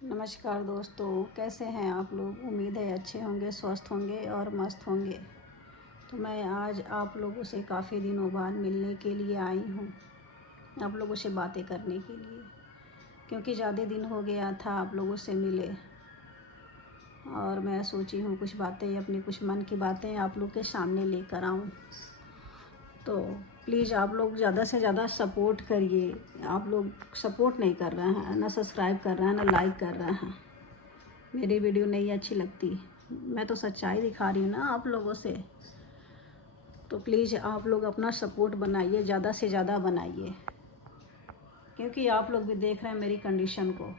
नमस्कार दोस्तों, कैसे हैं आप लोग। उम्मीद है अच्छे होंगे, स्वस्थ होंगे और मस्त होंगे। तो मैं आज आप लोगों से काफ़ी दिनों बाद मिलने के लिए आई हूँ, आप लोगों से बातें करने के लिए, क्योंकि ज़्यादा दिन हो गया था आप लोगों से मिले। और मैं सोची हूँ कुछ बातें, अपनी कुछ मन की बातें आप लोग के सामने लेकर आऊँ। तो प्लीज़ आप लोग ज़्यादा से ज़्यादा सपोर्ट करिए। आप लोग सपोर्ट नहीं कर रहे हैं, ना सब्सक्राइब कर रहे हैं, ना लाइक कर रहे हैं। मेरी वीडियो नहीं अच्छी लगती। मैं तो सच्चाई दिखा रही हूँ ना आप लोगों से। तो प्लीज़ आप लोग अपना सपोर्ट बनाइए, ज़्यादा से ज़्यादा बनाइए, क्योंकि आप लोग भी देख रहे हैं मेरी कंडीशन को।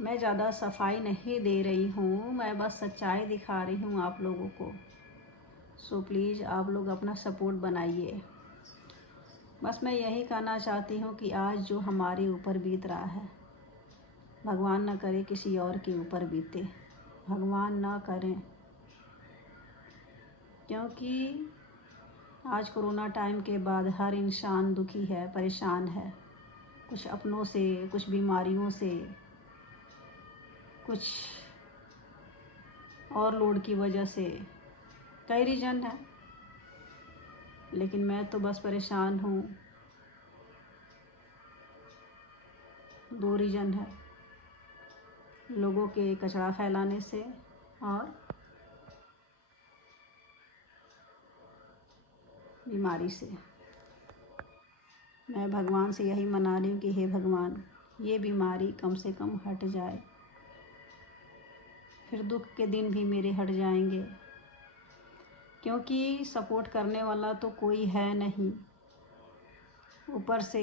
मैं ज़्यादा सफाई नहीं दे रही हूँ, मैं बस सच्चाई दिखा रही हूँ आप लोगों को। सो प्लीज़ आप लोग अपना सपोर्ट बनाइए। बस मैं यही कहना चाहती हूँ कि आज जो हमारे ऊपर बीत रहा है, भगवान ना करे किसी और के ऊपर बीते, भगवान ना करें। क्योंकि आज कोरोना टाइम के बाद हर इंसान दुखी है, परेशान है, कुछ अपनों से, कुछ बीमारियों से, कुछ और लोड की वजह से, कई रीज़न है। लेकिन मैं तो बस परेशान हूँ, 2 रीज़न है, लोगों के कचरा फैलाने से और बीमारी से। मैं भगवान से यही मना रही हूँ कि हे भगवान, ये बीमारी कम से कम हट जाए, फिर दुख के दिन भी मेरे हट जाएंगे। क्योंकि सपोर्ट करने वाला तो कोई है नहीं, ऊपर से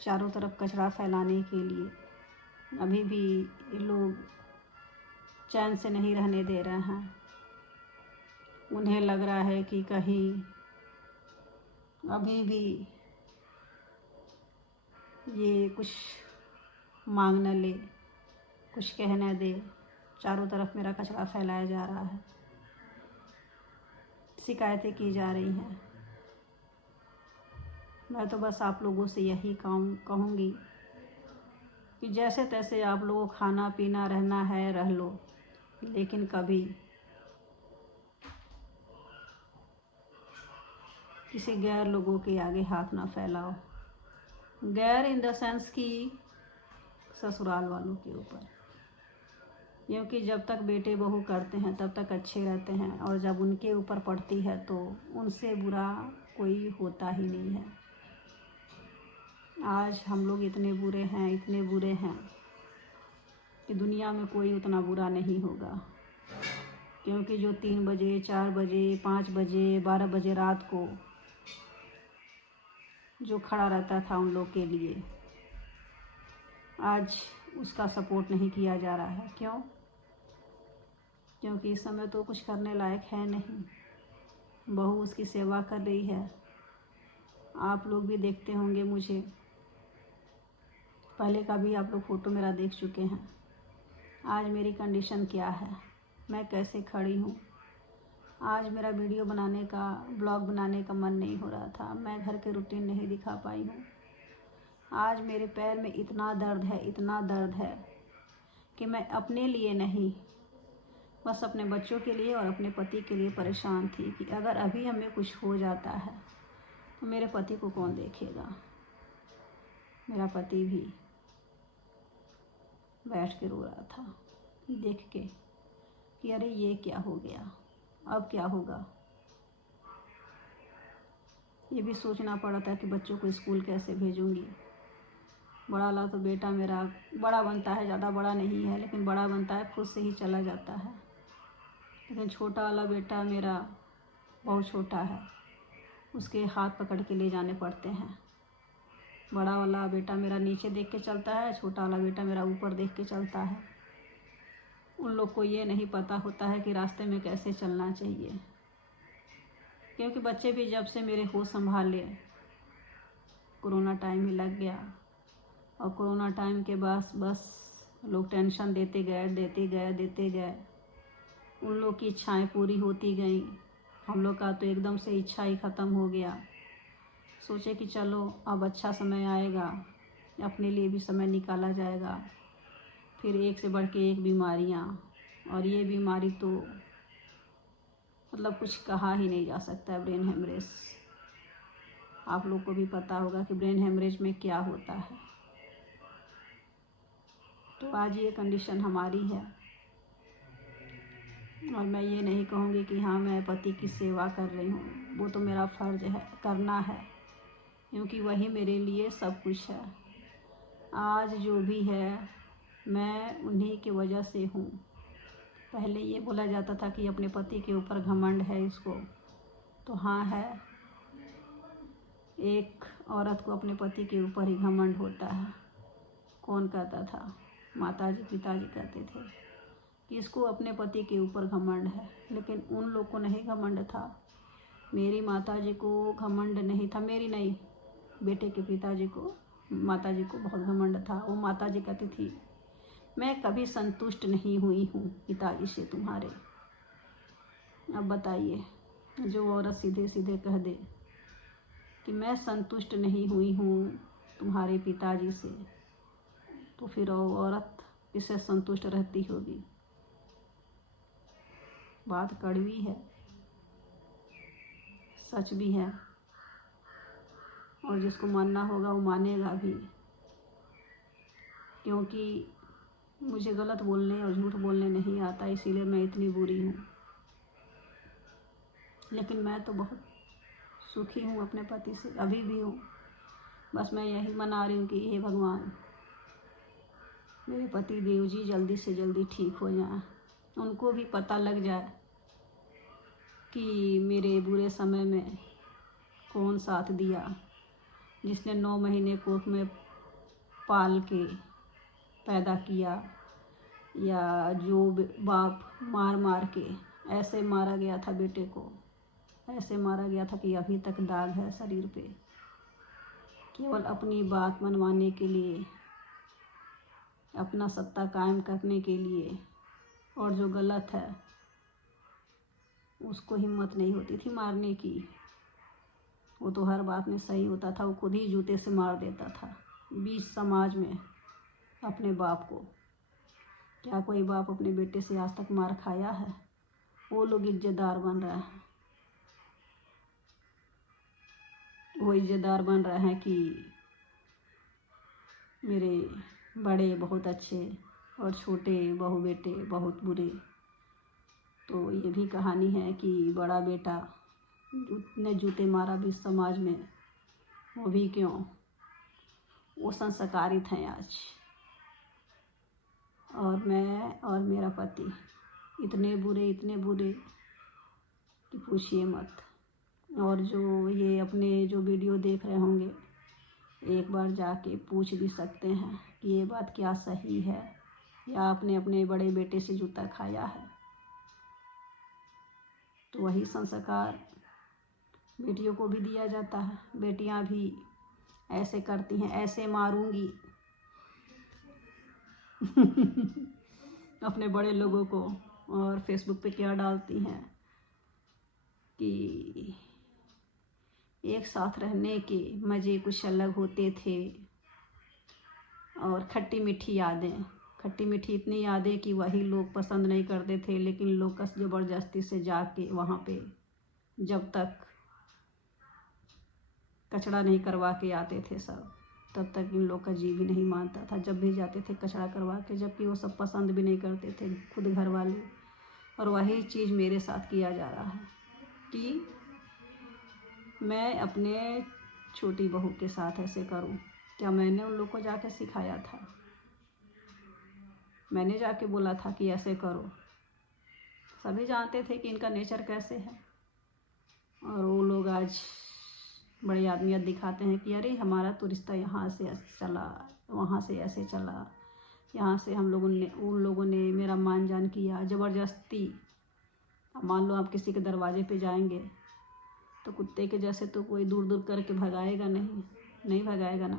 चारों तरफ कचरा फैलाने के लिए अभी भी ये लोग चैन से नहीं रहने दे रहे हैं। उन्हें लग रहा है कि कहीं अभी भी ये कुछ मांग न ले, कुछ कह न दे। चारों तरफ मेरा कचरा फैलाया जा रहा है, शिकायतें की जा रही हैं। मैं तो बस आप लोगों से यही कहूँगी कि जैसे तैसे आप लोगों को खाना पीना रहना है रह लो, लेकिन कभी किसी गैर लोगों के आगे हाथ ना फैलाओ। गैर इन द सेंस कि ससुराल वालों के ऊपर। क्योंकि जब तक बेटे बहू करते हैं तब तक अच्छे रहते हैं, और जब उनके ऊपर पड़ती है तो उनसे बुरा कोई होता ही नहीं है। आज हम लोग इतने बुरे हैं, इतने बुरे हैं कि दुनिया में कोई उतना बुरा नहीं होगा। क्योंकि जो 3 बजे, 4 बजे, 5 बजे, 12 बजे रात को जो खड़ा रहता था उन लोग के लिए, आज उसका सपोर्ट नहीं किया जा रहा है। क्यों? क्योंकि इस समय तो कुछ करने लायक है नहीं। बहू उसकी सेवा कर रही है। आप लोग भी देखते होंगे मुझे, पहले का भी आप लोग फ़ोटो मेरा देख चुके हैं। आज मेरी कंडीशन क्या है, मैं कैसे खड़ी हूँ। आज मेरा वीडियो बनाने का, ब्लॉग बनाने का मन नहीं हो रहा था। मैं घर के रूटीन नहीं दिखा पाई हूँ। आज मेरे पैर में इतना दर्द है, इतना दर्द है कि मैं अपने लिए नहीं, बस अपने बच्चों के लिए और अपने पति के लिए परेशान थी कि अगर अभी हमें कुछ हो जाता है तो मेरे पति को कौन देखेगा। मेरा पति भी बैठ के रो रहा था देख के कि अरे ये क्या हो गया, अब क्या होगा। ये भी सोचना पड़ा था कि बच्चों को स्कूल कैसे भेजूंगी। बड़ा वाला तो बेटा मेरा बड़ा बनता है, ज़्यादा बड़ा नहीं है लेकिन बड़ा बनता है, खुद से ही चला जाता है। लेकिन छोटा वाला बेटा मेरा बहुत छोटा है, उसके हाथ पकड़ के ले जाने पड़ते हैं। बड़ा वाला बेटा मेरा नीचे देख के चलता है, छोटा वाला बेटा मेरा ऊपर देख के चलता है। उन लोग को ये नहीं पता होता है कि रास्ते में कैसे चलना चाहिए। क्योंकि बच्चे भी जब से मेरे होश संभाले, कोरोना टाइम ही लग गया। और कोरोना टाइम के बाद बस लोग टेंशन देते गए। उन लोग की इच्छाएं पूरी होती गई, हम लोग का तो एकदम से इच्छा ही ख़त्म हो गया। सोचे कि चलो अब अच्छा समय आएगा, अपने लिए भी समय निकाला जाएगा। फिर एक से बढ़ के एक बीमारियाँ, और ये बीमारी तो मतलब कुछ कहा ही नहीं जा सकता है। ब्रेन हेमरेज, आप लोग को भी पता होगा कि ब्रेन हेमरेज में क्या होता है। तो आज ये कंडीशन हमारी है, और मैं ये नहीं कहूँगी कि हाँ मैं पति की सेवा कर रही हूँ, वो तो मेरा फ़र्ज़ है, करना है, क्योंकि वही मेरे लिए सब कुछ है। आज जो भी है मैं उन्हीं की वजह से हूँ। पहले ये बोला जाता था कि अपने पति के ऊपर घमंड है इसको, तो हाँ है, एक औरत को अपने पति के ऊपर ही घमंड होता है। कौन कहता था? माताजी पिताजी कहते थे कि इसको अपने पति के ऊपर घमंड है, लेकिन उन लोग को नहीं घमंड था। मेरी माताजी को घमंड नहीं था, मेरी नहीं, बेटे के पिताजी को, माताजी को बहुत घमंड था। वो माताजी कहती थी मैं कभी संतुष्ट नहीं हुई हूँ पिताजी से तुम्हारे। अब बताइए, जो औरत सीधे सीधे कह दे कि मैं संतुष्ट नहीं हुई हूँ तुम्हारे पिताजी से, तो फिर वो औरत किससे संतुष्ट रहती होगी? बात कड़वी है, सच भी है, और जिसको मानना होगा वो मानेगा भी, क्योंकि मुझे गलत बोलने और झूठ बोलने नहीं आता, इसीलिए मैं इतनी बुरी हूँ। लेकिन मैं तो बहुत सुखी हूँ अपने पति से, अभी भी हूँ। बस मैं यही मना रही हूँ कि हे भगवान, मेरे पति देव जी जल्दी से जल्दी ठीक हो जाएं, उनको भी पता लग जाए कि मेरे बुरे समय में कौन साथ दिया, जिसने 9 महीने कोख में पाल के पैदा किया, या जो बाप मार मार के ऐसे मारा गया था बेटे को, ऐसे मारा गया था कि अभी तक दाग है शरीर पे, केवल अपनी बात मनवाने के लिए, अपना सत्ता कायम करने के लिए, और जो गलत है उसको हिम्मत नहीं होती थी मारने की। वो तो हर बात में सही होता था, वो खुद ही जूते से मार देता था बीच समाज में अपने बाप को। क्या कोई बाप अपने बेटे से आज तक मार खाया है? वो लोग इज्जतदार बन रहे हैं, वो इज्जतदार बन रहे हैं कि मेरे बड़े बहुत अच्छे और छोटे बहू बेटे बहुत बुरे। तो ये भी कहानी है कि बड़ा बेटा ने जूते मारा बीच समाज में, वो भी क्यों? वो संस्कारित हैं आज, और मैं और मेरा पति इतने बुरे कि पूछिए मत। और जो ये अपने जो वीडियो देख रहे होंगे, एक बार जाके पूछ भी सकते हैं कि ये बात क्या सही है, या आपने अपने बड़े बेटे से जूता खाया है। तो वही संस्कार बेटियों को भी दिया जाता है। बेटियां भी ऐसे करती हैं, ऐसे मारूंगी अपने बड़े लोगों को, और फेसबुक पे क्या डालती हैं कि एक साथ रहने के मज़े कुछ अलग होते थे, और खट्टी मीठी यादें, खट्टी मीठी इतनी यादें कि वही लोग पसंद नहीं करते थे, लेकिन लोग कस ज़बरदस्ती से जाके वहाँ पे जब तक कचड़ा नहीं करवा के आते थे सब, तब तक इन लोग का जी भी नहीं मानता था। जब भी जाते थे कचड़ा करवा के, जबकि वो सब पसंद भी नहीं करते थे खुद घर वाले। और वही चीज़ मेरे साथ किया जा रहा है कि मैं अपने छोटी बहू के साथ ऐसे करूं। क्या मैंने उन लोग को जाके सिखाया था? मैंने जाके बोला था कि ऐसे करो? सभी जानते थे कि इनका नेचर कैसे है, और वो लोग आज बड़ी आदमियत दिखाते हैं कि अरे हमारा तो रिश्ता यहाँ से ऐसे चला, वहाँ से ऐसे चला, यहाँ से हम लोगों ने, उन लोगों ने मेरा मान जान किया ज़बरदस्ती। अब मान लो आप किसी के दरवाजे पे जाएंगे तो कुत्ते के जैसे तो कोई दूर दूर करके भगाएगा नहीं भगाएगा ना।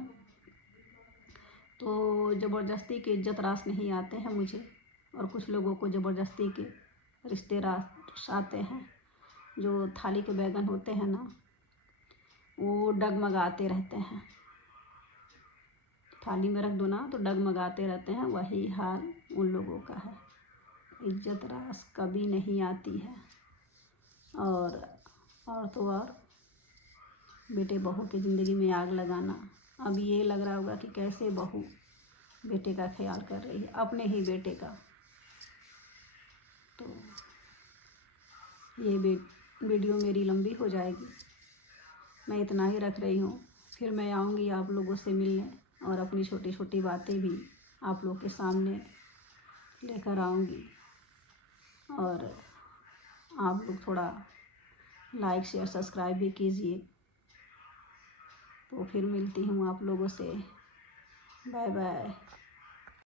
तो ज़बरदस्ती के इज्जत रास नहीं आते हैं मुझे, और कुछ लोगों को ज़बरदस्ती के रिश्ते रास आते हैं। जो थाली के बैगन होते हैं ना, वो डगमगाते रहते हैं। थाली में रख दो ना तो डगमगाते रहते हैं, वही हाल उन लोगों का है। इज्जत रास कभी नहीं आती है। और तो और बेटे बहू की ज़िंदगी में आग लगाना। अब ये लग रहा होगा कि कैसे बहू बेटे का ख्याल कर रही है, अपने ही बेटे का। तो ये वीडियो मेरी लंबी हो जाएगी, मैं इतना ही रख रही हूँ। फिर मैं आऊँगी आप लोगों से मिलने और अपनी छोटी छोटी बातें भी आप लोग के सामने लेकर आऊँगी। और आप लोग थोड़ा लाइक शेयर सब्सक्राइब भी कीजिए। तो फिर मिलती हूँ आप लोगों से। Bye bye.